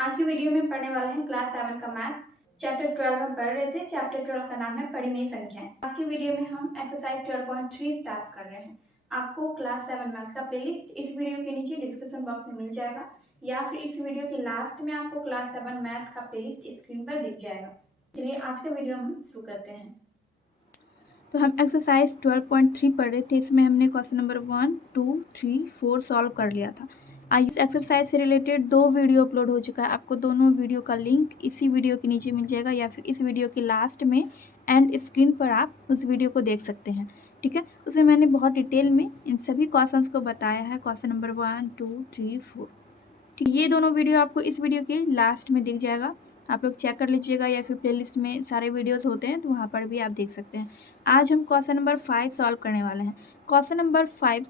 आज की वीडियो में पढ़ने वाले हैं क्लास 7 का मैथ। चैप्टर 12 में पढ़ रहे थे। चैप्टर 12 का नाम है परिमेय संख्याएं। आज की वीडियो में हम एक्सरसाइज 12.3 स्टार्ट कर रहे हैं। आपको क्लास 7 मैथ का प्लेलिस्ट इस वीडियो के नीचे डिस्क्रिप्शन बॉक्स में मिल जाएगा, या फिर इस वीडियो के लास्ट में आपको क्लास 7 मैथ का प्लेलिस्ट स्क्रीन पर दिख जाएगा। चलिए आज का वीडियो हम शुरू करते हैं। तो हम एक्सरसाइज 12.3 पढ़ रहे थे। इसमें हमने क्वेश्चन नंबर 1, 2, 3, 4 सॉल्व कर लिया था। इस एक्सरसाइज से रिलेटेड 2 वीडियो अपलोड हो चुका है। आपको दोनों वीडियो का लिंक इसी वीडियो के नीचे मिल जाएगा, या फिर इस वीडियो के लास्ट में एंड स्क्रीन पर आप उस वीडियो को देख सकते हैं। ठीक है, उसमें मैंने बहुत डिटेल में इन सभी क्वेश्चंस को बताया है। Question number 1, 2, 3, 4। ठीक, ये दोनों वीडियो आपको इस वीडियो के लास्ट में दिख जाएगा। आप लोग चेक कर लीजिएगा, या फिर प्लेलिस्ट में सारे वीडियोस होते हैं तो वहाँ पर भी आप देख सकते हैं। आज हम क्वेश्चन नंबर 5 सॉल्व करने वाले हैं। क्वेश्चन नंबर 5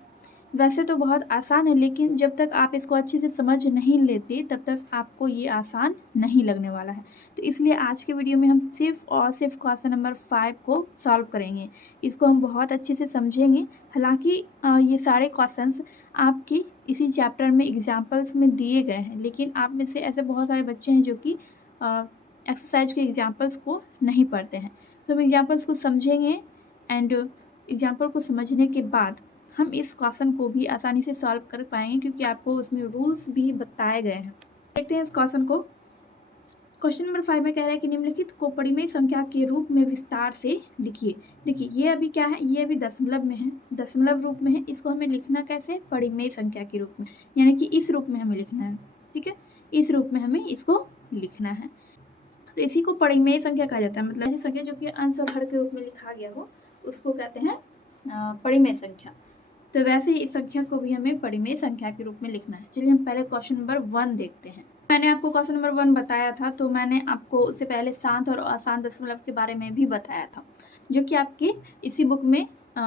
वैसे तो बहुत आसान है, लेकिन जब तक आप इसको अच्छे से समझ नहीं लेते तब तक आपको ये आसान नहीं लगने वाला है। तो इसलिए आज के वीडियो में हम सिर्फ और सिर्फ क्वेश्चन नंबर 5 को सॉल्व करेंगे। इसको हम बहुत अच्छे से समझेंगे। हालांकि ये सारे क्वेश्चंस आपके इसी चैप्टर में एग्जाम्पल्स में दिए गए हैं, लेकिन आप में से ऐसे बहुत सारे बच्चे हैं जो कि एक्सरसाइज के एग्जाम्पल्स को नहीं पढ़ते हैं। तो हम एग्जाम्पल्स को समझेंगे, एंड एग्जाम्पल को समझने के बाद हम इस क्वेश्चन को भी आसानी से सॉल्व कर पाएंगे, क्योंकि आपको उसमें रूल्स भी बताए गए हैं। देखते हैं इस क्वेश्चन को। क्वेश्चन नंबर 5 में कह रहा है कि निम्नलिखित को परिमेय संख्या के रूप में विस्तार से लिखिए। देखिए, ये अभी क्या है, ये अभी दशमलव में है, दशमलव रूप में है। इसको हमें लिखना कैसे, परिमेय संख्या के रूप में, यानी कि इस रूप में हमें लिखना है। ठीक है, इस रूप में हमें इसको लिखना है। तो इसी को परिमेय संख्या कहा जाता है। मतलब ऐसी संख्या जो कि अंश और हर के रूप में लिखा गया हो, उसको कहते हैं परिमेय संख्या। तो वैसे ही इस संख्या को भी हमें परिमेय संख्या के रूप में लिखना है। चलिए हम पहले क्वेश्चन नंबर 1 देखते हैं। मैंने आपको क्वेश्चन नंबर 1 बताया था, तो मैंने आपको उससे पहले शांत और अशांत दशमलव के बारे में भी बताया था, जो कि आपके इसी बुक में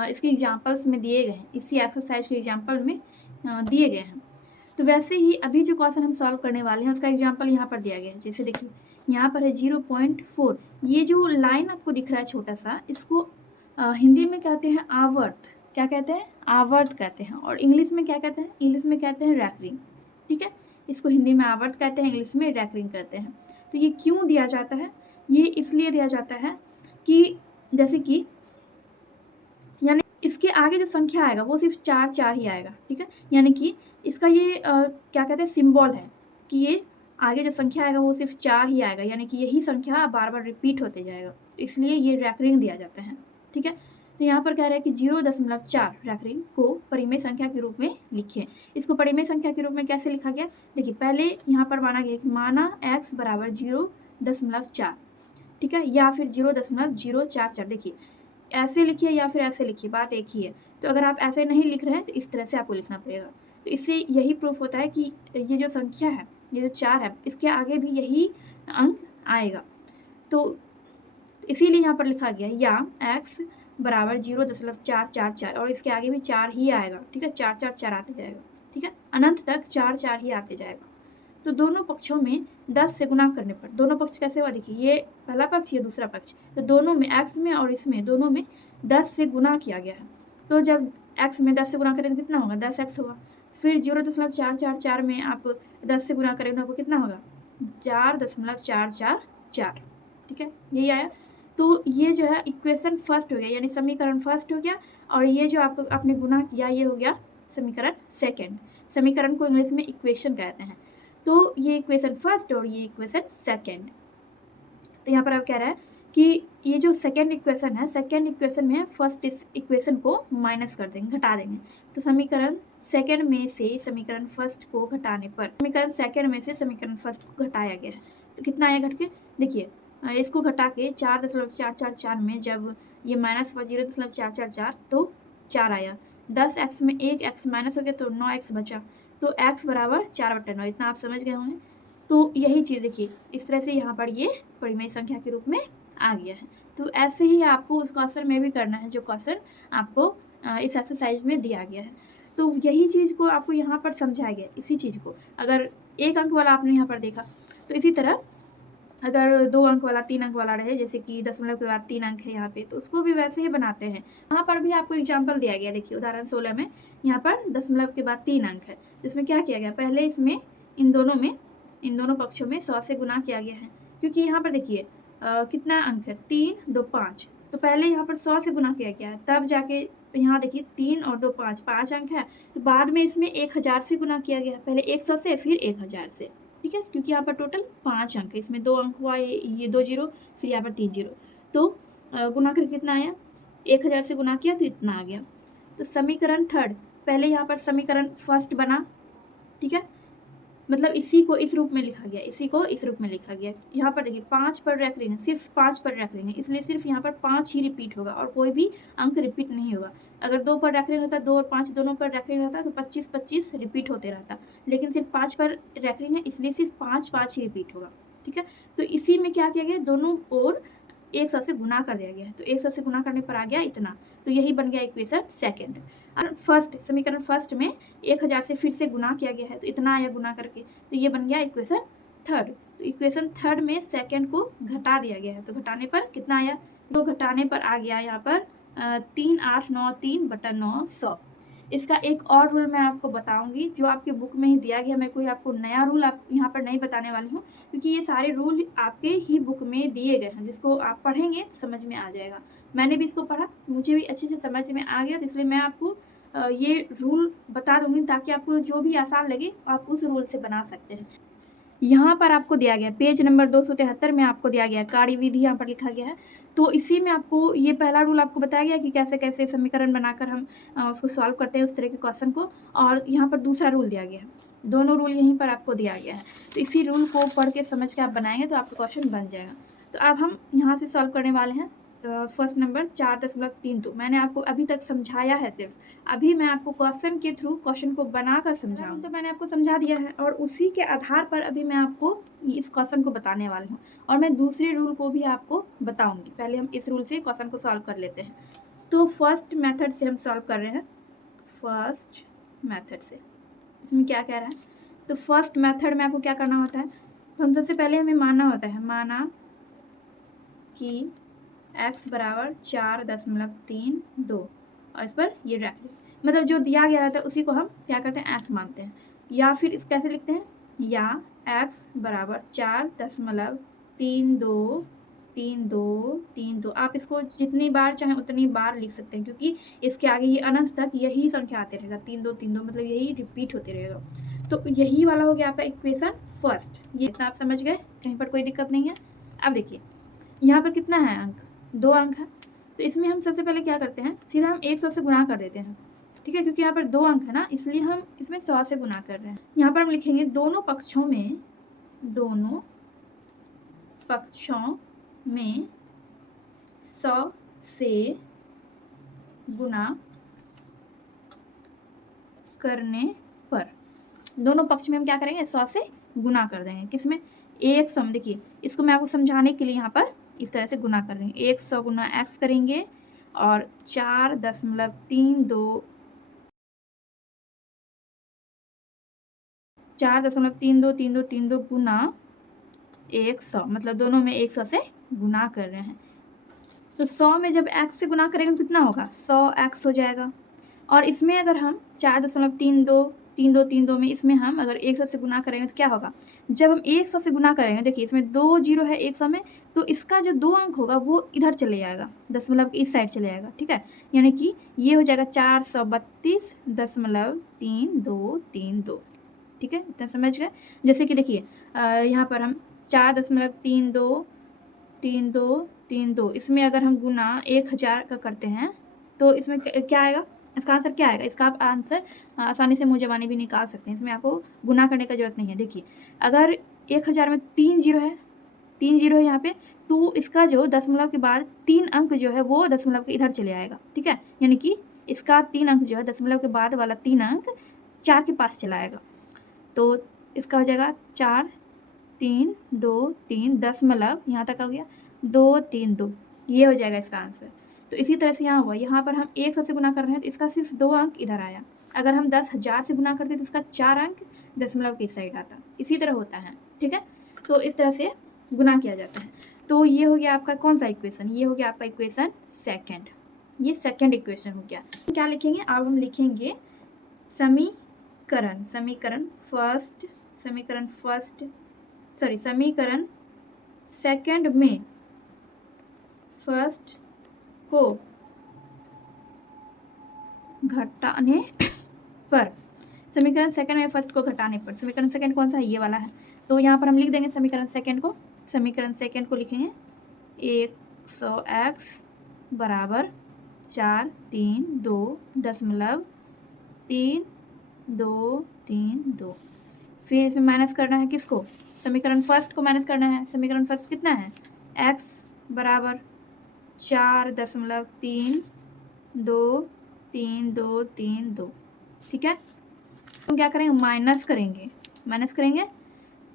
इसके एग्जाम्पल्स में दिए गए हैं, इसी एक्सरसाइज के एग्जाम्पल में दिए गए हैं। तो वैसे ही अभी जो क्वेश्चन हम सॉल्व करने वाले हैं उसका एग्जाम्पल यहाँ पर दिया गया है। जैसे देखिए, यहाँ पर है 0.4। ये जो लाइन आपको दिख रहा है छोटा सा, इसको हिंदी में कहते हैं आवर्त। क्या कहते हैं, आवर्त कहते हैं। और इंग्लिश में क्या कहते हैं, इंग्लिश में कहते हैं रैकरिंग। ठीक है, इसको हिंदी में आवर्त कहते हैं, इंग्लिश में रैकरिंग कहते हैं। तो ये क्यों दिया जाता है, ये इसलिए दिया जाता है कि जैसे कि यानी इसके आगे जो संख्या आएगा वो सिर्फ 4 4 ही आएगा। ठीक है, यानी कि इसका ये क्या कहते हैं, सिंबल है कि ये आगे जो संख्या आएगा वो सिर्फ 4 ही आएगा, यानी कि यही संख्या बार बार रिपीट होते जाएगा, इसलिए ये रैकरिंग दिया जाता है। ठीक है, तो यहाँ पर कह रहा है कि 0.4 रैकरिंग को परिमेय संख्या के रूप में लिखें। इसको परिमेय संख्या के रूप में कैसे लिखा गया, देखिए पहले यहाँ पर माना गया कि माना x बराबर 0.4। ठीक है, या फिर 0.044। देखिए, ऐसे लिखिए या फिर ऐसे लिखिए, बात एक ही है। तो अगर आप ऐसे नहीं लिख रहे हैं तो इस तरह से आपको लिखना पड़ेगा। तो इससे यही प्रूफ होता है कि ये जो संख्या है, ये जो 4 है, इसके आगे भी यही अंक आएगा। तो इसीलिए यहाँ पर लिखा गया या x बराबर 0.444, और इसके आगे भी 4 ही आएगा। ठीक है, 4 4 4 आते जाएगा। ठीक है, अनंत तक 4 4 ही आते जाएगा। तो दोनों पक्षों में 10 से गुना करने पर दोनों पक्ष कैसे हुआ, देखिए ये पहला पक्ष, ये दूसरा पक्ष, तो दोनों में x में और इसमें दोनों में 10 से गुना किया गया है। तो जब x में 10 से गुना करें तो कितना होगा, 10x होगा। फिर 0.444 में आप 10 से गुना करें तो आपको कितना होगा, 4.444। ठीक है, यही आया। तो ये जो है इक्वेशन फर्स्ट हो गया, यानी समीकरण फर्स्ट हो गया, और ये जो आपने गुना किया ये हो गया समीकरण सेकेंड। समीकरण को इंग्लिश में इक्वेशन कहते हैं। तो ये इक्वेशन फर्स्ट और ये इक्वेशन सेकेंड। तो यहाँ पर आप कह रहा है कि ये जो सेकेंड इक्वेशन है, सेकेंड इक्वेशन में फर्स्ट इस इक्वेशन को माइनस कर देंगे, घटा देंगे। तो समीकरण सेकेंड में से समीकरण फर्स्ट को घटाने पर, समीकरण सेकेंड में से समीकरण फर्स्ट को घटाया गया है, तो कितना आया घट के, देखिए इसको घटा के 4.444 में जब ये माइनस हुआ 0.444 तो 4 आया। 10x में 1x माइनस हो गया तो 9x बचा। तो x बराबर 4/9, इतना आप समझ गए होंगे। तो यही चीज़ देखिए, इस तरह से यहाँ पर ये परिमेय संख्या के रूप में आ गया है। तो ऐसे ही आपको उस क्वेश्चन में भी करना है जो क्वेश्चन आपको इस एक्सरसाइज में दिया गया है। तो यही चीज़ को आपको यहाँ पर समझाया गया, इसी चीज़ को। अगर 1 अंक वाला आपने यहाँ पर देखा, तो इसी तरह अगर 2 अंक वाला, 3 अंक वाला रहे, जैसे कि दशमलव के बाद 3 अंक है यहाँ पे, तो उसको भी वैसे ही बनाते हैं। यहाँ पर भी आपको एग्जाम्पल दिया गया, देखिए उदाहरण 16 में यहाँ पर दशमलव के बाद 3 अंक है, जिसमें क्या किया गया, पहले इसमें इन दोनों में इन दोनों पक्षों में 100 से गुना किया गया है, क्योंकि यहाँ पर देखिए कितना अंक है, 3 2 5, तो पहले यहाँ पर 100 से गुना किया गया है, तब जाके यहाँ देखिए 3 और 2 5, 5 अंक है, तो बाद में इसमें 1000 से गुना किया गया है, पहले 100 से फिर 1000 से, ठीक है, क्योंकि यहाँ पर टोटल 5 अंक है, इसमें 2 अंक हुआ, ये 2 जीरो, फिर यहाँ पर 3 जीरो, तो गुना करके कितना आया, 1000 से गुना किया तो इतना आ गया। तो समीकरण थर्ड, पहले यहाँ पर समीकरण फर्स्ट बना, ठीक है, मतलब इसी को इस रूप में लिखा गया, इसी को इस रूप में लिखा गया। यहाँ पर देखिए 5 पर रख रहे हैं, सिर्फ 5 पर रख रहे हैं, इसलिए सिर्फ यहाँ पर 5 ही रिपीट होगा और कोई भी अंक रिपीट नहीं होगा। अगर 2 पर रख रहे रहता, 2 और 5 दोनों पर रख रहे रहता तो 25 25 रिपीट होते रहता, लेकिन सिर्फ 5 पर रख रहे हैं, इसलिए सिर्फ 5 5 ही रिपीट होगा, ठीक है। तो इसी में क्या किया गया, दोनों ओर 100 से गुना कर दिया गया है, तो 100 से गुना करने पर आ गया इतना, तो यही बन गया इक्वेशन सेकेंड। और फर्स्ट समीकरण फर्स्ट में 1000 से फिर से गुना किया गया है, तो इतना आया गुना करके, तो ये बन गया इक्वेशन थर्ड। तो इक्वेशन थर्ड में सेकंड को घटा दिया गया है, तो घटाने पर कितना आया, तो घटाने पर आ गया यहाँ पर 3893/900। इसका एक और रूल मैं आपको बताऊंगी जो आपके बुक में ही दिया गया, मैं कोई आपको नया रूल आप यहाँ पर नहीं बताने वाली हूँ, क्योंकि ये सारे रूल आपके ही बुक में दिए गए हैं, जिसको आप पढ़ेंगे तो समझ में आ जाएगा। मैंने भी इसको पढ़ा, मुझे भी अच्छे से समझ में आ गया, तो इसलिए मैं आपको ये रूल बता दूंगी ताकि आपको जो भी आसान लगे आप उस रूल से बना सकते हैं। यहाँ पर आपको दिया गया पेज नंबर 273 में आपको दिया गया कार्य विधि, यहाँ पर लिखा गया है, तो इसी में आपको ये पहला रूल आपको बताया गया कि कैसे कैसे समीकरण बनाकर हम उसको सॉल्व करते हैं उस तरह के क्वेश्चन को, और यहाँ पर दूसरा रूल दिया गया है, दोनों रूल यहीं पर आपको दिया गया है। तो इसी रूल को पढ़ के समझ के आप बनाएंगे तो आपका क्वेश्चन बन जाएगा। तो अब हम यहाँ से सॉल्व करने वाले हैं फर्स्ट नंबर 4.32। मैंने आपको अभी तक समझाया है, सिर्फ अभी मैं आपको क्वेश्चन के थ्रू क्वेश्चन को बनाकर समझाऊँ, तो मैंने आपको समझा दिया है और उसी के आधार पर अभी मैं आपको इस क्वेश्चन को बताने वाली हूँ, और मैं दूसरे रूल को भी आपको बताऊँगी। पहले हम इस रूल से क्वेश्चन को सॉल्व कर लेते हैं। तो फर्स्ट मेथड से हम सॉल्व कर रहे हैं, फर्स्ट मेथड से। इसमें क्या कह रहा है, तो फर्स्ट मेथड में आपको क्या करना होता है, तो हम सबसे पहले हमें मानना होता है, माना कि x बराबर 4.32 और इस पर ये रख लें, मतलब जो दिया गया रहता है उसी को हम क्या करते हैं, x मानते हैं, या फिर इस कैसे लिखते हैं, या x बराबर 4.3232, आप इसको जितनी बार चाहें उतनी बार लिख सकते हैं, क्योंकि इसके आगे ये अनंत तक यही संख्या आते रहेगा, 3232, मतलब यही रिपीट होते रहेगा। तो यही वाला हो गया आपका इक्वेशन फर्स्ट। ये इतना आप समझ गए, कहीं पर कोई दिक्कत नहीं है। अब देखिए यहाँ पर कितना है अंक, 2 अंक है, तो इसमें हम सबसे पहले क्या करते हैं, सीधा हम 100 से गुना कर देते हैं, ठीक है, क्योंकि यहाँ पर 2 अंक है ना, इसलिए हम इसमें 100 से गुना कर रहे हैं। यहाँ पर हम लिखेंगे दोनों पक्षों में 100 से गुना करने पर, दोनों पक्ष में हम क्या करेंगे, 100 से गुना कर देंगे, किसमें, एक सम। देखिए इसको मैं आपको समझाने के लिए यहाँ पर इस तरह से गुना कर लेंगे, 100 गुना x करेंगे और 4.32 गुना 100, मतलब दोनों में 100 से गुना कर रहे हैं। तो 100 में जब x से गुना करेंगे तो कितना होगा, 100x हो जाएगा, और इसमें अगर हम 4.32 में इसमें हम अगर 100 से गुना करेंगे तो क्या होगा, जब हम 100 से गुना करेंगे, देखिए इसमें 2 जीरो है 100 में, तो इसका जो 2 अंक होगा वो इधर चले जाएगा, दशमलव के इस साइड चले जाएगा, ठीक है, यानी कि ये हो जाएगा 432.3232, ठीक है, इतना समझ गए। जैसे कि देखिए यहाँ पर हम 4.3232, इसमें अगर हम गुना 1000 का करते हैं तो इसमें क्या आएगा, इसका आंसर क्या आएगा, इसका आप आंसर आसानी से मुँह ज़बानी भी निकाल सकते हैं, इसमें आपको गुना करने का जरूरत नहीं है। देखिए अगर 1000 में 3 जीरो है, 3 जीरो है यहाँ पे, तो इसका जो दशमलव के बाद 3 अंक जो है वो दशमलव के इधर चले आएगा, ठीक है, यानी कि इसका 3 अंक जो है दशमलव के बाद वाला 3 अंक 4 के पास चला आएगा, तो इसका हो जाएगा 4 3 2 3 दशमलव, यहाँ तक हो गया 2 3 2, ये हो जाएगा इसका आंसर। तो इसी तरह से यहाँ हुआ, यहाँ पर हम 100 से गुना कर रहे हैं तो इसका सिर्फ 2 अंक इधर आया, अगर हम 10,000 से गुना करते तो इसका 4 अंक दशमलव की साइड आता, इसी तरह होता है, ठीक है। तो इस तरह से गुना किया जाता है। तो ये हो गया आपका कौन सा इक्वेशन, ये हो गया आपका इक्वेशन सेकेंड, ये सेकेंड इक्वेशन हो गया। क्या लिखेंगे, अब हम लिखेंगे समीकरण फर्स्ट समीकरण सेकंड में फर्स्ट को घटाने पर, समीकरण सेकंड में फर्स्ट को घटाने पर, समीकरण सेकंड कौन सा है, ये वाला है। तो यहाँ पर हम लिख देंगे समीकरण सेकंड को लिखेंगे 100x बराबर 4 3 2 दशमलव 3 2 3 2। फिर इसमें माइनस करना है किसको, समीकरण फर्स्ट को माइनस करना है। समीकरण फर्स्ट कितना है, x बराबर 4.32232। ठीक है, हम क्या करेंगे, माइनस करेंगे।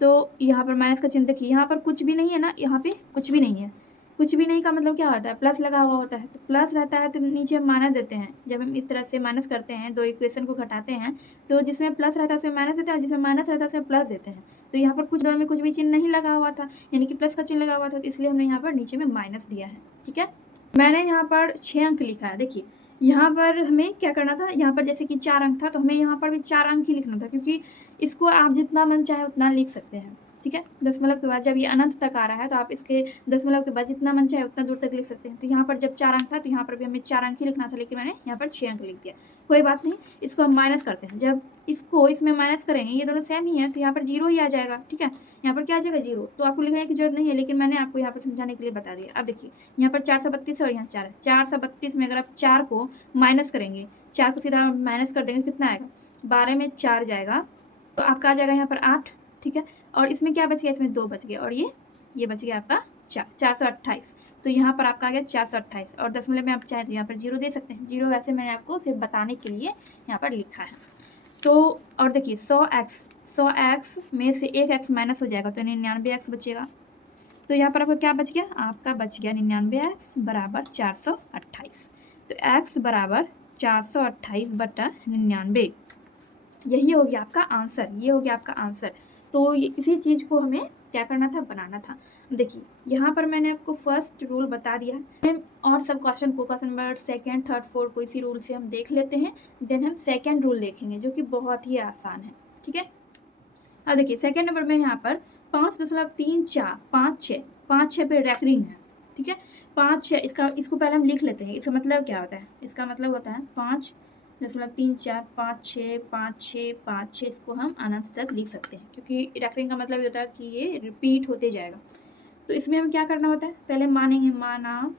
तो यहाँ पर माइनस का चिन्ह देखिए, यहाँ पर कुछ भी नहीं है ना, यहाँ पे कुछ भी नहीं है। कुछ भी नहीं का मतलब क्या होता है, प्लस लगा हुआ होता है। तो प्लस रहता है तो नीचे हम माइनस देते हैं। जब हम इस तरह से माइनस करते हैं, दो इक्वेशन को घटाते हैं, तो जिसमें प्लस रहता है उसमें माइनस देते हैं, जिसमें माइनस रहता है उसमें प्लस देते हैं। तो यहाँ पर कुछ दोनों में कुछ भी चिन्ह नहीं लगा हुआ था, यानी कि प्लस का चिन्ह लगा हुआ था, तो इसलिए हमने यहाँ पर नीचे में माइनस दिया है। ठीक है, मैंने यहाँ पर 6 अंक लिखा है। देखिए यहाँ पर हमें क्या करना था, यहाँ पर जैसे कि 4 अंक था तो हमें यहाँ पर भी 4 अंक ही लिखना था, क्योंकि इसको आप जितना मन चाहे उतना लिख सकते हैं। ठीक है, दशमलव के बाद जब ये अनंत तक आ रहा है तो आप इसके दशमलव के बाद जितना मन चाहे उतना दूर तक लिख सकते हैं। तो यहाँ पर जब 4 अंक था तो यहाँ पर भी हमें 4 अंक ही लिखना था, लेकिन मैंने यहाँ पर 6 अंक लिख दिया। कोई बात नहीं, इसको हम माइनस करते हैं। जब इसको इसमें माइनस करेंगे, ये दोनों सेम ही है, तो यहाँ पर 0 ही आ जाएगा। ठीक है, यहाँ पर क्या आ जाएगा, 0। तो आपको लिखने की जरूरत नहीं है, लेकिन मैंने आपको यहाँ पर समझाने के लिए बता दिया। अब देखिए यहाँ पर 432 और यहाँ 4 है। 432 में अगर आप 4 को माइनस करेंगे, 4 को सीधा माइनस कर देंगे, कितना आएगा, 12 में 4 जाएगा तो आपका आ जाएगा यहाँ पर 8। ठीक है, और इसमें क्या बच गया, इसमें 2 बच गया, और ये बच गया आपका 428। तो यहाँ पर आपका आ गया 428, और दशमलव में आप चाहें तो यहाँ पर 0 दे सकते हैं। 0 वैसे मैंने आपको सिर्फ बताने के लिए यहाँ पर लिखा है। तो और देखिए 100x में से एक x माइनस हो जाएगा तो 99x बचेगा। तो यहाँ पर आपका क्या बच गया, आपका बच गया 99x बराबर 428। तो x बराबर 428/99, यही हो गया आपका आंसर, ये हो गया आपका आंसर। तो इसी चीज़ को हमें क्या करना था, बनाना था। देखिए यहाँ पर मैंने आपको फर्स्ट रूल बता दिया है, और सब क्वेश्चन को question number second third fourth को इसी रूल से हम देख लेते हैं। देन हम सेकंड रूल देखेंगे जो कि बहुत ही आसान है। ठीक है, अब देखिए सेकंड नंबर में यहाँ पर 5.3456 पे रेफरिंग है। ठीक है, 5 6 इसको पहले हम लिख लेते हैं। इसका मतलब क्या होता है, इसका मतलब होता है 5.34565656, इसको हम अनंत तक लिख सकते हैं, क्योंकि रेफरिंग का मतलब ये होता है कि ये रिपीट होते जाएगा। तो इसमें हम क्या करना होता है, पहले माना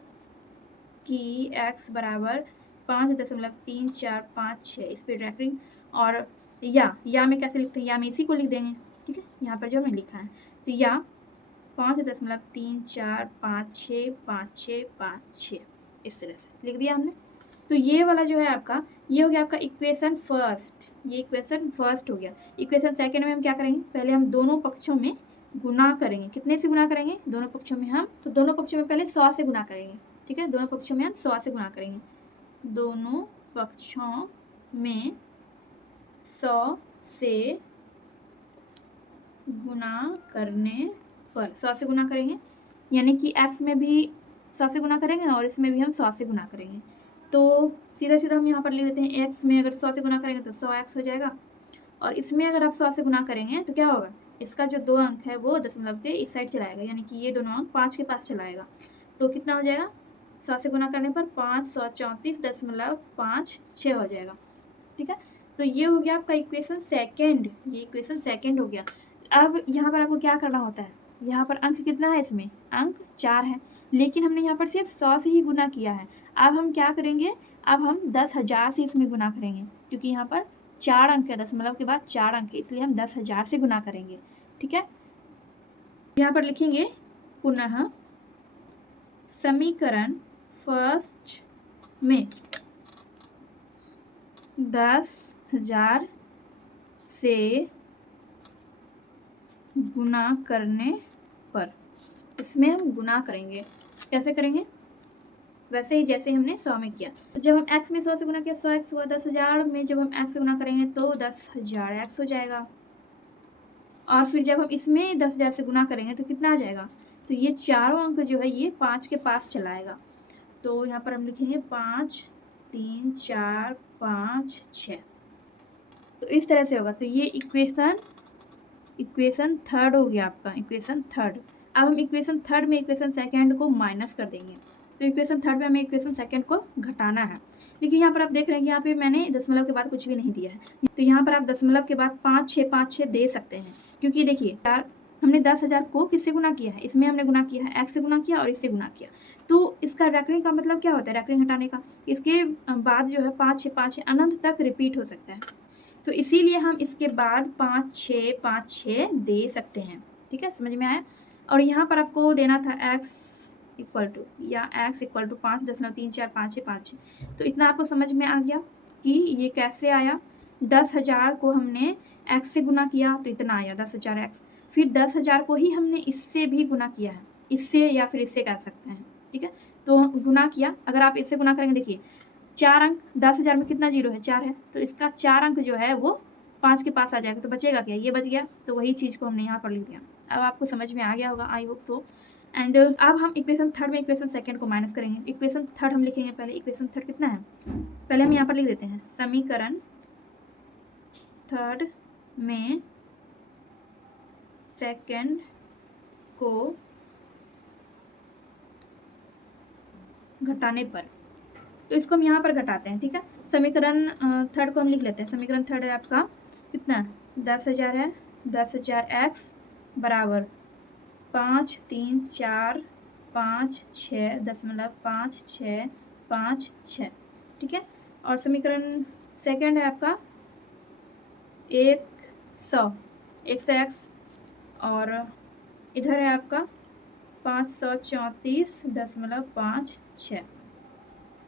कि x बराबर 5.3456, इस पर रेफरिंग, और या में कैसे लिखते हैं, या में इसी को लिख देंगे। ठीक है, यहाँ पर जो हमने लिखा है, तो या 5.34565656 इस तरह से लिख दिया हमने। तो ये वाला जो है आपका, ये हो गया आपका इक्वेशन फर्स्ट, ये इक्वेशन फर्स्ट हो गया। इक्वेशन सेकंड में हम क्या करेंगे, पहले हम दोनों पक्षों में गुना करेंगे। कितने से गुना करेंगे, दोनों पक्षों में हम, तो दोनों पक्षों में पहले 100 से गुना करेंगे। ठीक है, दोनों पक्षों में हम 100 से गुना करेंगे। दोनों पक्षों में 100 से गुना करने पर, 100 से गुना करेंगे, यानी कि x में भी 100 से गुना करेंगे और इसमें भी हम 100 से गुना करेंगे। तो सीधा हम यहाँ पर लिख देते हैं, x में अगर 100 से गुना करेंगे तो 100x हो जाएगा, और इसमें अगर आप 100 से गुना करेंगे तो क्या होगा, इसका जो 2 अंक है वो दशमलव के इस साइड चलाएगा, यानी कि ये दोनों अंक 5 के पास चलाएगा। तो कितना हो जाएगा, 100 से गुना करने पर 534.56 हो जाएगा। ठीक है, तो ये हो गया आपका इक्वेशन सेकंड, ये इक्वेशन सेकंड हो गया। अब यहाँ पर आपको क्या करना होता है, यहाँ पर अंक कितना है, इसमें अंक 4 है, लेकिन हमने यहाँ पर सिर्फ 100 से ही गुना किया है। अब हम क्या करेंगे, अब हम 10,000 से इसमें गुना करेंगे, क्योंकि यहाँ पर 4 अंक है, दशमलव के बाद 4 अंक है, इसलिए हम 10,000 से गुना करेंगे। ठीक है, यहाँ पर लिखेंगे पुनः समीकरण फर्स्ट में 10,000 से गुना करने पर, इसमें हम गुना करेंगे। कैसे करेंगे, वैसे ही जैसे हमने 100 में किया। तो जब हम x में 100 से गुना किया 100x हुआ, 10,000 में जब हम x से गुना करेंगे तो 10,000x हो जाएगा, और फिर जब हम इसमें 10,000 से गुना करेंगे तो कितना आ जाएगा, तो ये चारों अंक जो है ये 5 के पास चलाएगा। तो यहाँ पर हम लिखेंगे 5 3 4 5 6, तो इस तरह से होगा। तो ये इक्वेशन इक्वेशन थर्ड हो गया आपका, इक्वेशन थर्ड। अब हम इक्वेशन थर्ड में इक्वेशन सेकंड को माइनस कर देंगे। तो इक्वेशन थर्ड में हमें इक्वेशन सेकंड को घटाना है। देखिए यहाँ पर आप देख रहे हैं कि यहाँ पे मैंने दशमलव के बाद कुछ भी नहीं दिया है, तो यहाँ पर आप दशमलव के बाद 5 6 दे सकते हैं, क्योंकि देखिए हमने 10,000 को किससे गुना किया है, इसमें हमने गुना किया है, x से गुना किया और इससे गुना किया। तो इसका रैकरिंग का मतलब क्या होता है, रैकरिंग घटाने का, इसके बाद जो है 5 6 अनंत तक रिपीट हो सकता है। तो इसीलिए हम इसके बाद 5 6 दे सकते हैं। ठीक है, समझ में आया। और यहाँ पर आपको देना था x इक्वल टू, या x इक्वल टू 5.3456 तो इतना आपको समझ में आ गया कि ये कैसे आया। 10,000 को हमने x से गुना किया तो इतना आया 10,000x, फिर 10,000 को ही हमने इससे भी गुना किया है, इससे या फिर इससे कह सकते हैं। ठीक है, तो गुना किया, अगर आप इससे गुना करेंगे, देखिए 4 अंक, 10,000 में कितना जीरो है, 4 है, तो इसका 4 अंक जो है वो 5 के पास आ जाएगा, तो बचेगा क्या, ये बच गया। तो वही चीज़ को हमने यहाँ पर लिख दिया। अब आपको समझ में आ गया होगा, आई होप सो। एंड अब हम इक्वेशन थर्ड में इक्वेशन सेकंड को माइनस करेंगे। इक्वेशन थर्ड हम लिखेंगे पहले, इक्वेशन थर्ड कितना है, पहले हम यहाँ पर लिख देते हैं, समीकरण थर्ड में सेकंड को घटाने पर, तो इसको हम यहाँ पर घटाते हैं। ठीक है, समीकरण थर्ड को हम लिख लेते हैं। समीकरण थर्ड है आपका कितना, 10,000 है, 10,000x बराबर 5 3 4 5 6.5656। ठीक है, और समीकरण सेकंड है आपका 100x और इधर है आपका 534.56।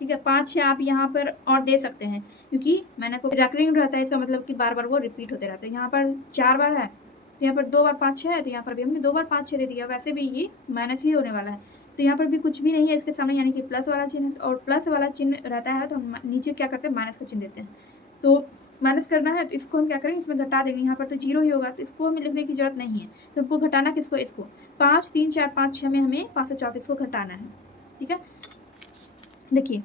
ठीक है, 5 6 आप यहाँ पर और दे सकते हैं, क्योंकि मैंने आपको रैकरिंग रहता है, इसका मतलब कि बार बार वो रिपीट होते रहते हैं। यहाँ पर 4 बार है, तो यहाँ पर 2 बार 5 6 है, तो यहाँ पर भी हमने 2 बार 5 6 दे दिया। वैसे भी ये माइनस ही होने वाला है, तो यहाँ पर भी कुछ भी नहीं है इसके सामने, यानी कि प्लस वाला चिन्ह है, और प्लस वाला चिन्ह रहता है तो हम नीचे क्या करते हैं, माइनस का चिन्ह देते हैं। तो माइनस करना है तो इसको हम क्या करेंगे, इसमें घटा देंगे। यहाँ पर तो जीरो ही होगा, तो इसको हमें लिखने की जरूरत नहीं है। तो हमको घटाना किसको, इसको 5 3 4 5 6 में हमें 534 को घटाना है। ठीक है, देखिए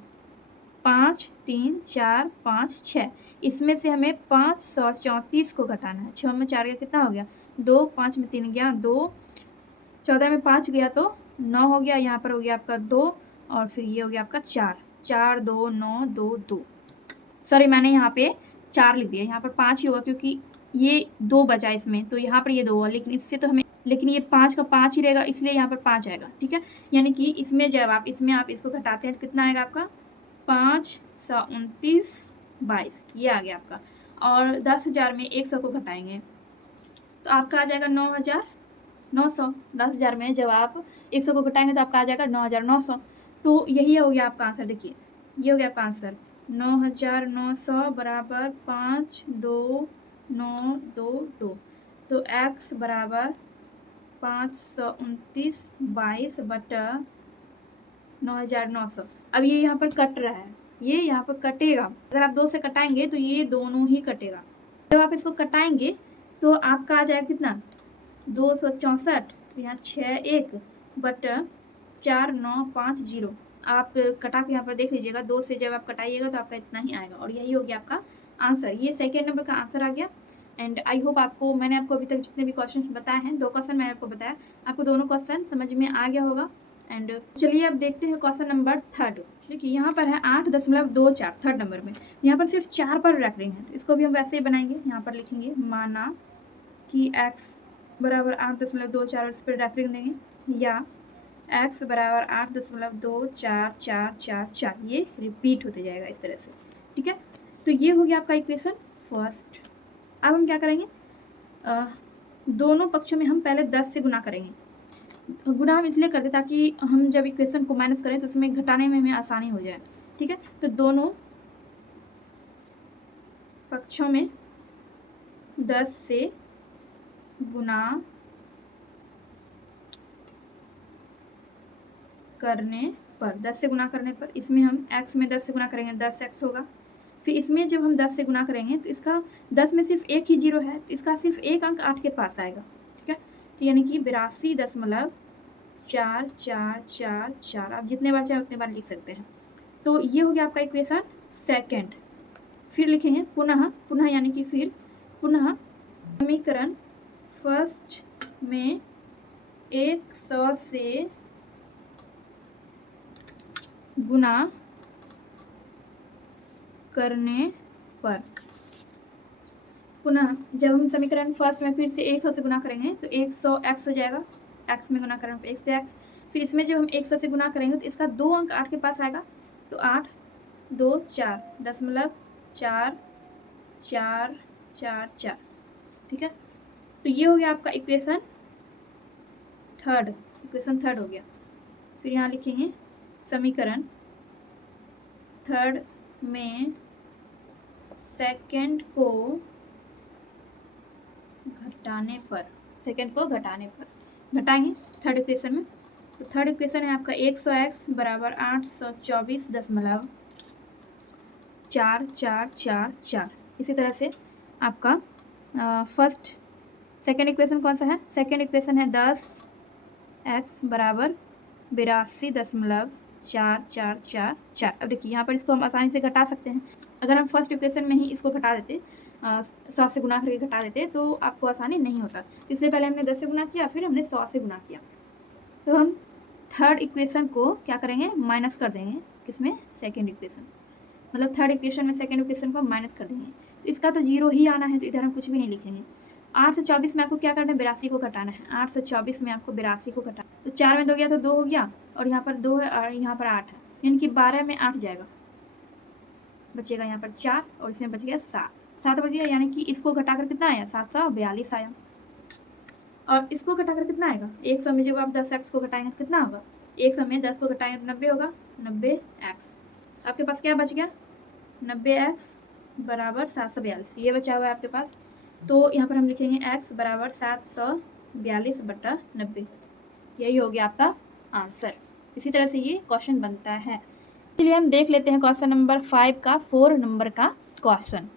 5 3 4 5 6, इसमें से हमें 534 को घटाना है। 6 में 4 गया, कितना हो गया 2, 5 में 3 गया 2, 14 में 5 गया तो 9 हो गया। यहाँ पर हो गया आपका 2, और फिर ये हो गया आपका 4 4 2 9 2 2। सॉरी, मैंने यहाँ पे 4 लिख दिया, यहाँ पर 5 ही होगा, क्योंकि ये 2 बचा इसमें, तो यहाँ पर ये 2 होगा, लेकिन इससे तो हमें, लेकिन ये 5 का 5 ही रहेगा, इसलिए यहाँ पर 5 आएगा। ठीक है, यानी कि इसमें जब आप इसको घटाते हैं तो कितना आएगा आपका 529 ये आ गया आपका। और 10,000 में 100 को घटाएंगे तो आपका आ जाएगा 9,900। 10,000 में जब आप 100 को घटाएंगे तो आपका आ जाएगा 9,900। तो यही हो गया आपका आंसर। देखिए ये हो गया आपका आंसर, 9,900 बराबर 52922। तो x बराबर 529 बटा 9,900। अब ये यहाँ पर कट रहा है, ये यहाँ पर कटेगा, अगर आप 2 से कटाएंगे तो ये दोनों ही कटेगा। जब आप इसको कटाएंगे तो आपका आ जाएगा कितना 264, यहाँ 6 1 बटा 4950। आप कटा के यहाँ पर देख लीजिएगा, 2 से जब आप कटाइएगा तो आपका इतना ही आएगा, और यही हो गया आपका आंसर। ये सेकेंड नंबर का आंसर आ गया। एंड आई होप आपको, मैंने आपको अभी तक जितने भी क्वेश्चन बताए हैं, 2 क्वेश्चन मैंने आपको बताया, आपको दोनों क्वेश्चन समझ में आ गया होगा। एंड चलिए अब देखते हैं क्वेश्चन नंबर थर्ड। देखिए यहाँ पर है 8.24 थर्ड नंबर में, यहाँ पर सिर्फ 4 पर रैकरिंग है, तो इसको भी हम वैसे ही बनाएंगे। यहाँ पर लिखेंगे माना कि x बराबर 8.24 और इस पर रैकरिंग देंगे, या x बराबर 8.244444, ये रिपीट होते जाएगा इस तरह से। ठीक है, तो ये हो गया आपका इक्वेशन फर्स्ट। अब हम क्या करेंगे, दोनों पक्षों में हम पहले 10 से गुना करेंगे। गुना हम इसलिए करते ताकि हम जब इक्वेशन को माइनस करें तो उसमें घटाने में हमें आसानी हो जाए। ठीक है, तो दोनों पक्षों में 10 से गुना करने पर, 10 से गुना करने पर, इसमें हम x में 10 से गुना करेंगे 10x होगा। फिर इसमें जब हम 10 से गुना करेंगे तो इसका 10 में सिर्फ एक ही जीरो है, तो इसका सिर्फ एक अंक 8 के पास आएगा। ठीक है, तो यानी कि 82.4444, आप जितने बार चाहे उतने बार लिख सकते हैं। तो ये हो गया आपका इक्वेशन सेकंड। फिर लिखेंगे पुनः, यानी कि फिर पुनः समीकरण फर्स्ट में 100 से गुना करने पर, पुनः जब हम समीकरण फर्स्ट में फिर से 100 से गुना करेंगे तो 100 x हो जाएगा, x में गुना करेंगे 1 से x, फिर इसमें जब हम 100 से गुना करेंगे तो इसका 2 अंक 8 के पास आएगा, तो 8 2 4 दशमलव 4 4 4 4, ठीक है। तो ये हो गया आपका इक्वेशन थर्ड हो गया। फिर यहाँ लिखेंगे समीकरण थर्ड में सेकंड को घटाने पर, घटाएंगे थर्ड इक्वेशन में। तो थर्ड इक्वेशन है आपका 100x बराबर 824.4444। इसी तरह से आपका सेकंड इक्वेशन कौन सा है? सेकंड इक्वेशन है 10x बराबर 82.4444। अब देखिए यहाँ पर इसको हम आसानी से घटा सकते हैं। अगर हम फर्स्ट इक्वेशन में ही इसको घटा देते, 100 से गुना करके घटा देते तो आपको आसानी नहीं होता। इसलिए पहले हमने 10 से गुना किया, फिर हमने 100 से गुना किया। तो हम थर्ड इक्वेशन को क्या करेंगे? माइनस कर देंगे। किसमें? सेकेंड इक्वेशन, मतलब थर्ड इक्वेशन में सेकेंड इक्वेशन को माइनस कर देंगे। तो इसका तो 0 ही आना है, तो इधर हम कुछ भी नहीं लिखेंगे। 824 में आपको क्या करना है? 82 को घटाना है। 824 में आपको 82 को घटाना, तो 4 में 2 गया तो 2 हो गया, और यहाँ पर 2 है और यहाँ पर 8 है, यानी कि 12 में 8 जाएगा, बचेगा यहाँ पर 4 और इसमें बच गया 7 बच गया, यानी कि इसको घटाकर कितना आया? 742 आया। और इसको घटाकर कितना आएगा? 100 में जब आप 10x को घटाएंगे तो कितना होगा? 100 में 10 को घटाएंगे तो 90 होगा, 90x। आपके पास क्या बच गया? 90x बराबर 742, ये बचा हुआ है आपके पास। तो यहाँ पर हम लिखेंगे x बराबर 742/90, यही हो गया आपका आंसर। इसी तरह से ये क्वेश्चन बनता है। चलिए हम देख लेते हैं क्वेश्चन नंबर 5 का 4 नंबर का क्वेश्चन।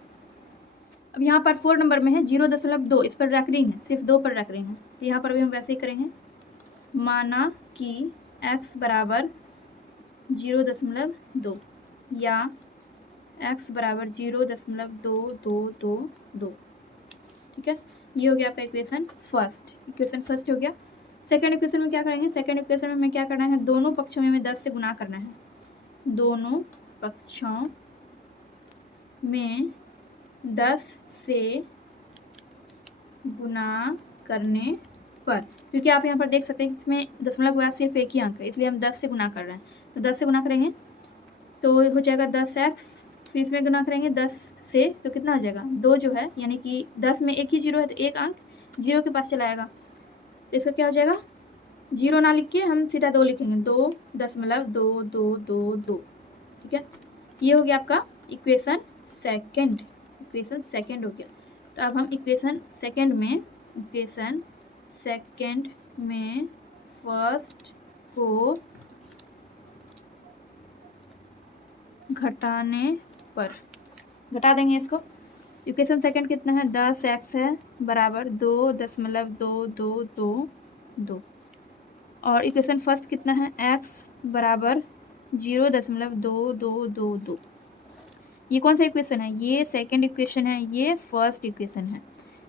अब यहाँ पर 4 नंबर में है 0.2, इस पर रैकरिंग है, सिर्फ 2 पर रैकरिंग है। तो यहाँ पर भी हम वैसे ही करेंगे। माना कि x बराबर 0.2 या x बराबर 0.2222, ठीक है। ये हो गया आपका इक्वेशन फर्स्ट हो गया। सेकेंड इक्वेशन में क्या करेंगे? सेकेंड इक्वेशन में हमें क्या करना है? दोनों पक्षों में हमें 10 से गुना करना है। दोनों पक्षों में 10 से गुना करने पर, क्योंकि आप यहाँ पर देख सकते हैं इसमें दशमलव के बाद सिर्फ एक ही अंक है, इसलिए हम 10 से गुना कर रहे हैं। तो 10 से गुना करेंगे तो हो जाएगा 10x, फिर इसमें गुना करेंगे 10 से, तो कितना हो जाएगा? 2 जो है, यानी कि 10 में एक ही 0 है तो एक अंक 0 के पास चला आएगा। तो इसका क्या हो जाएगा? 0 ना लिख के हम सीधा 2 लिखेंगे, 2.2222, ठीक है। ये हो गया आपका इक्वेशन सेकंड हो गया। तो अब हम इक्वेशन सेकंड में फर्स्ट को घटाने पर घटा देंगे इसको। इक्वेशन सेकंड कितना है? 10x है बराबर 2.2222, और इक्वेशन फर्स्ट कितना है? x बराबर 0.2222। ये कौन सा इक्वेशन है? ये सेकंड इक्वेशन है, ये फर्स्ट इक्वेशन है।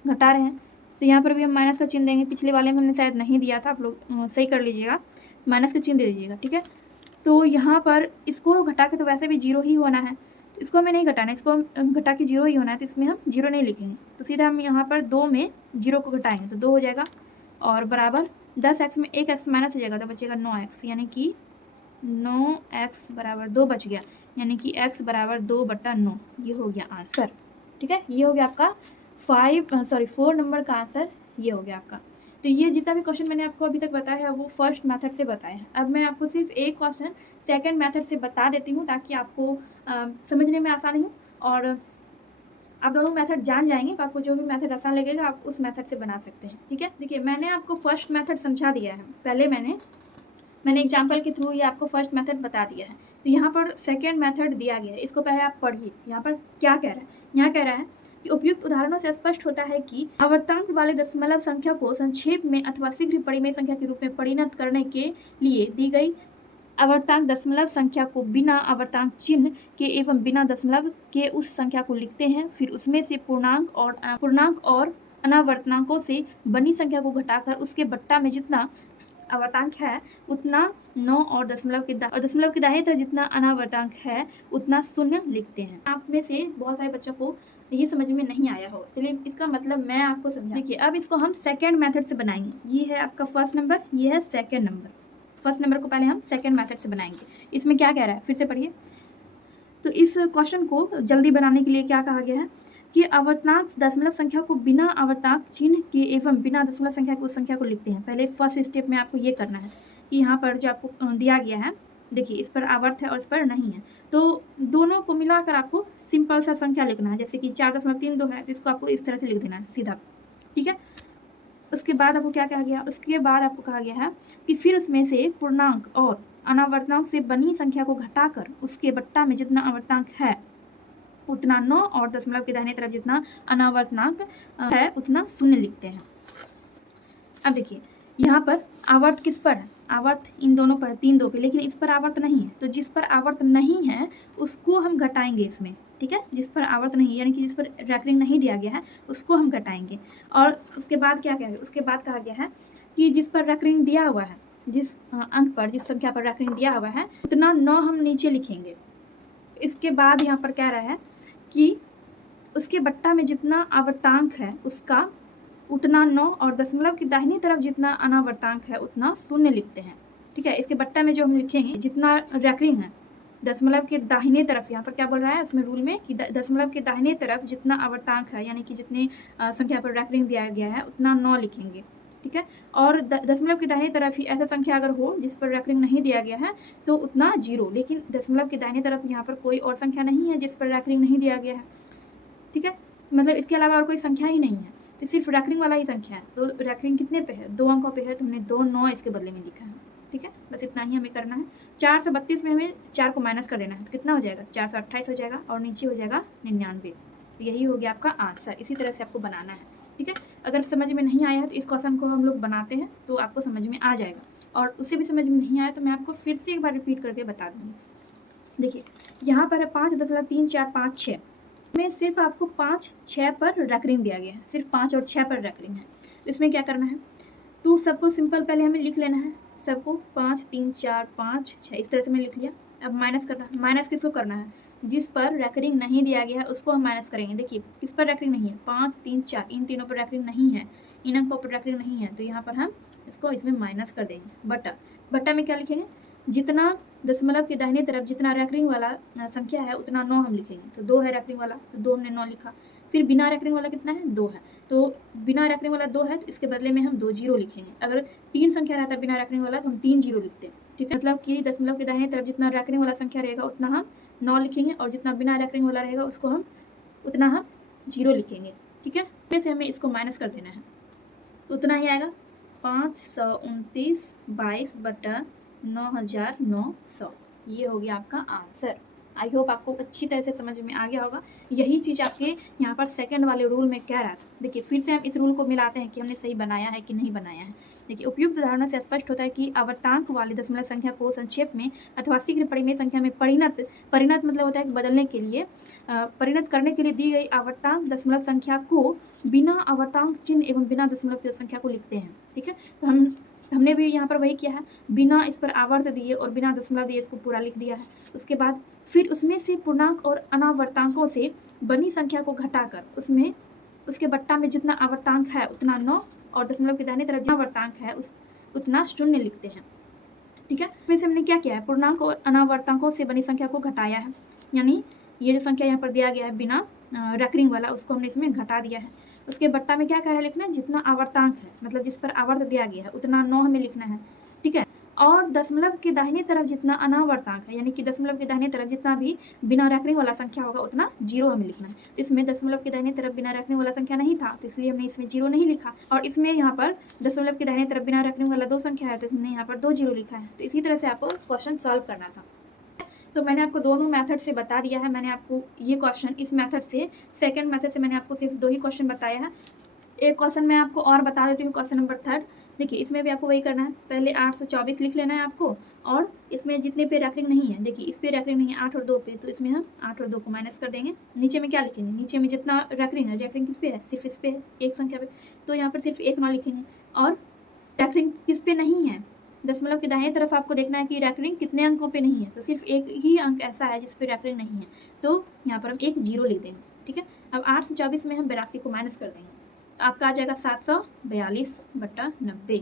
घटा रहे हैं तो यहाँ पर भी हम माइनस का चिन्ह देंगे। पिछले वाले में हमने शायद नहीं दिया था, आप लोग सही कर लीजिएगा, माइनस का चिन्ह दे दीजिएगा, ठीक है। तो यहाँ पर इसको घटा के तो वैसे भी 0 ही होना है, तो इसको हमें नहीं घटाना, इसको घटा के 0 ही होना है, तो इसमें हम 0 नहीं लिखेंगे। तो सीधा हम यहाँ पर 2 में 0 को घटाएंगे तो 2 हो जाएगा, और बराबर 10x में एक x माइनस हो जाएगा तो बचेगा 9x, यानी कि 9x बराबर 2 बच गया, यानी कि x बराबर 2/9। ये हो गया आंसर, ठीक है। ये हो गया आपका 4 नंबर का आंसर, ये हो गया आपका। तो ये जितना भी क्वेश्चन मैंने आपको अभी तक बताया है वो फर्स्ट मेथड से बताया है। अब मैं आपको सिर्फ एक क्वेश्चन सेकंड मेथड से बता देती हूँ, ताकि आपको समझने में आसानी हो, और आप दोनों मेथड जान जाएंगे तो आपको जो भी मेथड आसान लगेगा आप उस मेथड से बना सकते हैं, ठीक है। देखिए मैंने आपको फर्स्ट मेथड समझा दिया है, पहले मैंने एग्जाम्पल के थ्रू ये आपको फर्स्ट मेथड बता दिया है। तो यहाँ पर सेकेंड मेथड दिया गया है, इसको पहले आप पढ़िए। यहाँ पर क्या कह रहा है? यहाँ कह रहा है कि उपयुक्त उदाहरणों से स्पष्ट होता है कि आवर्तांक वाले दशमलव संख्या को संक्षेप में अथवा शीघ्र परिमेय संख्या के रूप में परिणत करने के लिए दी गई आवर्तांक दशमलव संख्या को बिना आवर्तांक चिन्ह के एवं बिना दशमलव के उस संख्या को लिखते हैं, फिर उसमें से पूर्णांक और अनावर्तनांकों से बनी संख्या को घटाकर उसके बट्टा में जितना आवर्तांक है उतना 9 और दशमलव के दाहिने तरफ जितना अनावर्तांक है उतना शून्य लिखते हैं। आप में से बहुत सारे बच्चों को ये समझ में नहीं आया हो, चलिए इसका मतलब मैं आपको समझा। देखिए अब इसको हम सेकेंड मेथड से बनाएंगे। ये है आपका फर्स्ट नंबर, ये है सेकेंड नंबर। फर्स्ट नंबर को पहले हम सेकेंड मेथड से बनाएंगे। इसमें क्या कह रहा है, फिर से पढ़िए। तो इस क्वेश्चन को जल्दी बनाने के लिए क्या कहा गया है कि आवर्तांक दशमलव संख्या को बिना आवर्तांक चिन्ह के एवं बिना दशमलव संख्या की उस संख्या को लिखते हैं। पहले फर्स्ट स्टेप में आपको ये करना है कि यहाँ पर जो आपको दिया गया है, देखिए इस पर आवर्त है और इस पर नहीं है, तो दोनों को मिलाकर आपको सिंपल सा संख्या लिखना है। जैसे कि 4.32 है तो इसको आपको इस तरह से लिख देना है सीधा, ठीक है। उसके बाद आपको क्या कहा गया, उसके बाद आपको कहा गया है कि फिर उसमें से पूर्णांक और अनावर्तांक से बनी संख्या को घटाकर उसके बट्टा में जितना आवर्तांक है उतना 9 और दशमलव के दाहिने तरफ जितना अनावर्तनांक है उतना शून्य लिखते हैं। अब देखिए यहाँ पर आवर्त किस पर है, आवर्त इन दोनों पर 3 2 पे, लेकिन इस पर आवर्त नहीं है, तो जिस पर आवर्त नहीं है उसको हम घटाएंगे इसमें, ठीक है। जिस पर आवर्त नहीं यानी कि जिस पर रैकरिंग नहीं दिया गया है उसको हम घटाएंगे। और उसके बाद क्या कहेंगे, उसके बाद कहा गया है कि जिस पर रैकरिंग दिया हुआ है, जिस अंक पर, जिस संख्या पर रैकरिंग दिया हुआ है उतना 9 हम नीचे लिखेंगे। इसके बाद यहाँ पर कह रहा है कि उसके बट्टा में जितना आवर्तांक है उसका उतना 9 और दशमलव की दाहिनी तरफ जितना अनावर्तांक है उतना शून्य लिखते हैं, ठीक है। इसके बट्टा में जो हम लिखेंगे जितना रैकरिंग है दशमलव के दाहिने तरफ, यहाँ पर क्या बोल रहा है उसमें रूल में कि दशमलव के दाहिने तरफ जितना आवर्तांक है यानी कि जितनी संख्या पर रैकरिंग दिया गया है उतना 9 लिखेंगे, ठीक है। और दशमलव की दाहिनी तरफ ही ऐसा संख्या अगर हो जिस पर रैकरिंग नहीं दिया गया है तो उतना 0, लेकिन दशमलव की दाहिनी तरफ यहाँ पर कोई और संख्या नहीं है जिस पर रैकरिंग नहीं दिया गया है, ठीक है। मतलब इसके अलावा और कोई संख्या ही नहीं है, तो सिर्फ रैकरिंग वाला ही संख्या है। तो रैकरिंग कितने पे है, 2 अंकों पे है, तो हमने 2 9 इसके बदले में लिखा है, ठीक है। बस इतना ही हमें करना है। 432 में हमें 4 को माइनस कर देना है, तो कितना हो जाएगा, 428 हो जाएगा और नीचे हो जाएगा 99। तो यही हो गया आपका आंसर। इसी तरह से आपको बनाना है, ठीक है। अगर समझ में नहीं आया है तो इस क्वेश्चन को हम लोग बनाते हैं तो आपको समझ में आ जाएगा, और उससे भी समझ में नहीं आया तो मैं आपको फिर से एक बार रिपीट करके बता दूँगी। देखिए यहाँ पर है 5.345 में सिर्फ आपको 5 6 पर रैकरिंग दिया गया है, सिर्फ 5 और 6 पर रैकरिंग है। इसमें क्या करना है, तो सबको सिंपल पहले हमें लिख लेना है, सबको 5 3 4 5 6 इस तरह से मैंने लिख लिया। अब माइनस करना है, माइनस किसको करना है, जिस पर रैकरिंग नहीं दिया गया है उसको हम माइनस करेंगे। देखिए किस पर रैकरिंग नहीं है, 5 3 4 इन तीनों पर रैकरिंग नहीं है, इन अंकों पर रैकरिंग नहीं है, तो यहाँ पर हम इसको इसमें माइनस कर देंगे। बट्टा में क्या लिखेंगे, जितना दशमलव के दाहिने तरफ जितना रैकरिंग वाला संख्या है उतना 9 हम लिखेंगे। तो 2 है रैकरिंग वाला, तो 2 हमने 9 लिखा। फिर बिना रैकरिंग वाला कितना है, 2 है, तो बिना रैकरिंग वाला 2 है तो इसके बदले में हम 2 0 लिखेंगे। अगर 3 संख्या रहता है बिना रैकरिंग वाला तो हम 3 0 लिखते हैं, ठीक है। मतलब कि दशमलव के दाहिने तरफ जितना रैकरिंग वाला संख्या रहेगा उतना हम 9 लिखेंगे और जितना बिना रैकरिंग वाला रहेगा उसको हम उतना हम 0 लिखेंगे, ठीक है। फिर से हमें इसको माइनस कर देना है, तो उतना ही आएगा 529 22 बटा 9900। ये हो गया आपका आंसर। आई होप आपको अच्छी तरह से समझ में आ गया होगा। यही चीज़ आपके यहाँ पर सेकंड वाले रूल में कह रहा था। देखिए फिर से हम इस रूल को मिलाते हैं कि हमने सही बनाया है कि नहीं बनाया है। देखिए उपयुक्त धारणा से स्पष्ट होता है कि आवर्तांक वाली दशमलव संख्या को संक्षेप में अथवा शीघ्र परिमेय संख्या में परिणत मतलब होता है कि बदलने के लिए परिणत करने के लिए दी गई आवर्तांक दशमलव संख्या को बिना आवर्तांक चिन्ह एवं बिना दशमलव की संख्या को लिखते हैं, ठीक है। तो हमने भी यहाँ पर वही किया है, बिना इस पर आवर्त दिए और बिना दशमलव दिए इसको पूरा लिख दिया है। उसके बाद फिर उसमें से पूर्णांक और अनावर्तांकों से बनी संख्या को घटाकर उसमें उसके बट्टा में जितना आवर्तांक है उतना 9 और दशमलव के दाहिने तरफ जितना आवर्तांक है उतना शून्य लिखते हैं, ठीक है। इसमें से हमने क्या किया है, पूर्णांक और अनावर्तांकों से बनी संख्या को घटाया है, यानी ये जो संख्या यहाँ पर दिया गया है बिना रैकरिंग वाला उसको हमने इसमें घटा दिया है। उसके बट्टा में क्या कह रहा है लिखना है, जितना आवर्तांक है मतलब जिस पर आवर्त दिया गया है उतना 9 हमें लिखना है, ठीक है। और दशमलव के दाहिने तरफ जितना अनावर्तांक है यानी कि दशमलव के दाहिने तरफ जितना भी बिना रैकरिंग वाला संख्या होगा उतना 0 हमें लिखना है। तो इसमें दशमलव के दाहिने तरफ बिना रैकरिंग वाला संख्या नहीं था तो इसलिए हमने इसमें 0 नहीं लिखा, और इसमें यहाँ पर दशमलव के दाहिने तरफ बिना रैकरिंग वाला 2 संख्या है तो हमने यहाँ पर 2 0 लिखा है। तो इसी तरह से आपको क्वेश्चन सॉल्व करना था। तो मैंने आपको दोनों मेथड से बता दिया है। मैंने आपको ये क्वेश्चन इस मेथड से, सेकंड मेथड से मैंने आपको सिर्फ 2 ही क्वेश्चन बताया है। एक क्वेश्चन मैं आपको और बता देती हूँ, क्वेश्चन नंबर 3 देखिए इसमें भी आपको वही करना है, पहले 824 लिख लेना है आपको, और इसमें जितने पे रैकरिंग नहीं है, देखिए इस पे रैकरिंग नहीं है 8 और 2 पे, तो इसमें हम 8 और 2 को माइनस कर देंगे। नीचे में क्या लिखेंगे, नीचे में जितना रैकरिंग है, रैकरिंग किस पे है, सिर्फ इस पे है, एक संख्या पे, तो यहाँ पर सिर्फ एक ना लिखेंगे। और रैकरिंग किस पे नहीं है, दशमलव के दाहिने तरफ आपको देखना है कि रैकरिंग कितने अंकों पे नहीं है, तो सिर्फ एक ही अंक ऐसा है जिस पे रैकरिंग नहीं है, तो यहाँ पर हम एक 0 लिख देंगे। ठीक है, अब 8 से 24 में हम 82 को माइनस कर देंगे, तो आपका आ जाएगा 742/90।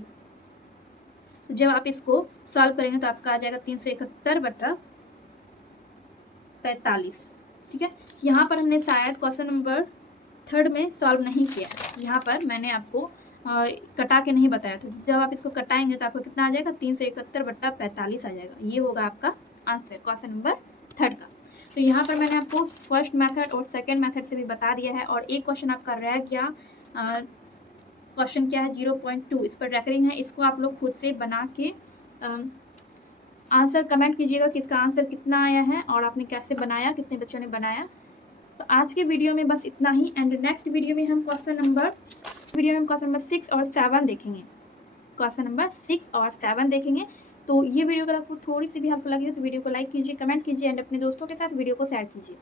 तो जब आप इसको सॉल्व करेंगे तो आपका आ जाएगा 371/45। ठीक है, यहाँ पर हमने शायद क्वेश्चन नंबर 3 में सॉल्व नहीं किया है, यहाँ पर मैंने आपको कटा के नहीं बताया था। जब आप इसको कटाएंगे तो आपको कितना आ जाएगा, 371/45 आ जाएगा। ये होगा आपका आंसर क्वेश्चन नंबर 3 का। तो यहाँ पर मैंने आपको फर्स्ट मेथड और सेकंड मेथड से भी बता दिया है। और एक क्वेश्चन आपका रह गया, क्वेश्चन क्या है 0.2, इस पर रैकरिंग है, इसको आप लोग खुद से बना के आंसर कमेंट कीजिएगा कि इसका आंसर कितना आया है और आपने कैसे बनाया, कितने बच्चों ने बनाया। तो आज के वीडियो में बस इतना ही, एंड नेक्स्ट वीडियो में हम क्वेश्चन नंबर 6 और 7 देखेंगे। क्वेश्चन नंबर 6 और 7 देखेंगे। तो ये वीडियो अगर आपको थोड़ी सी भी हेल्पफुल लगी हो तो वीडियो को लाइक कीजिए, कमेंट कीजिए, एंड अपने दोस्तों के साथ वीडियो को शेयर कीजिए।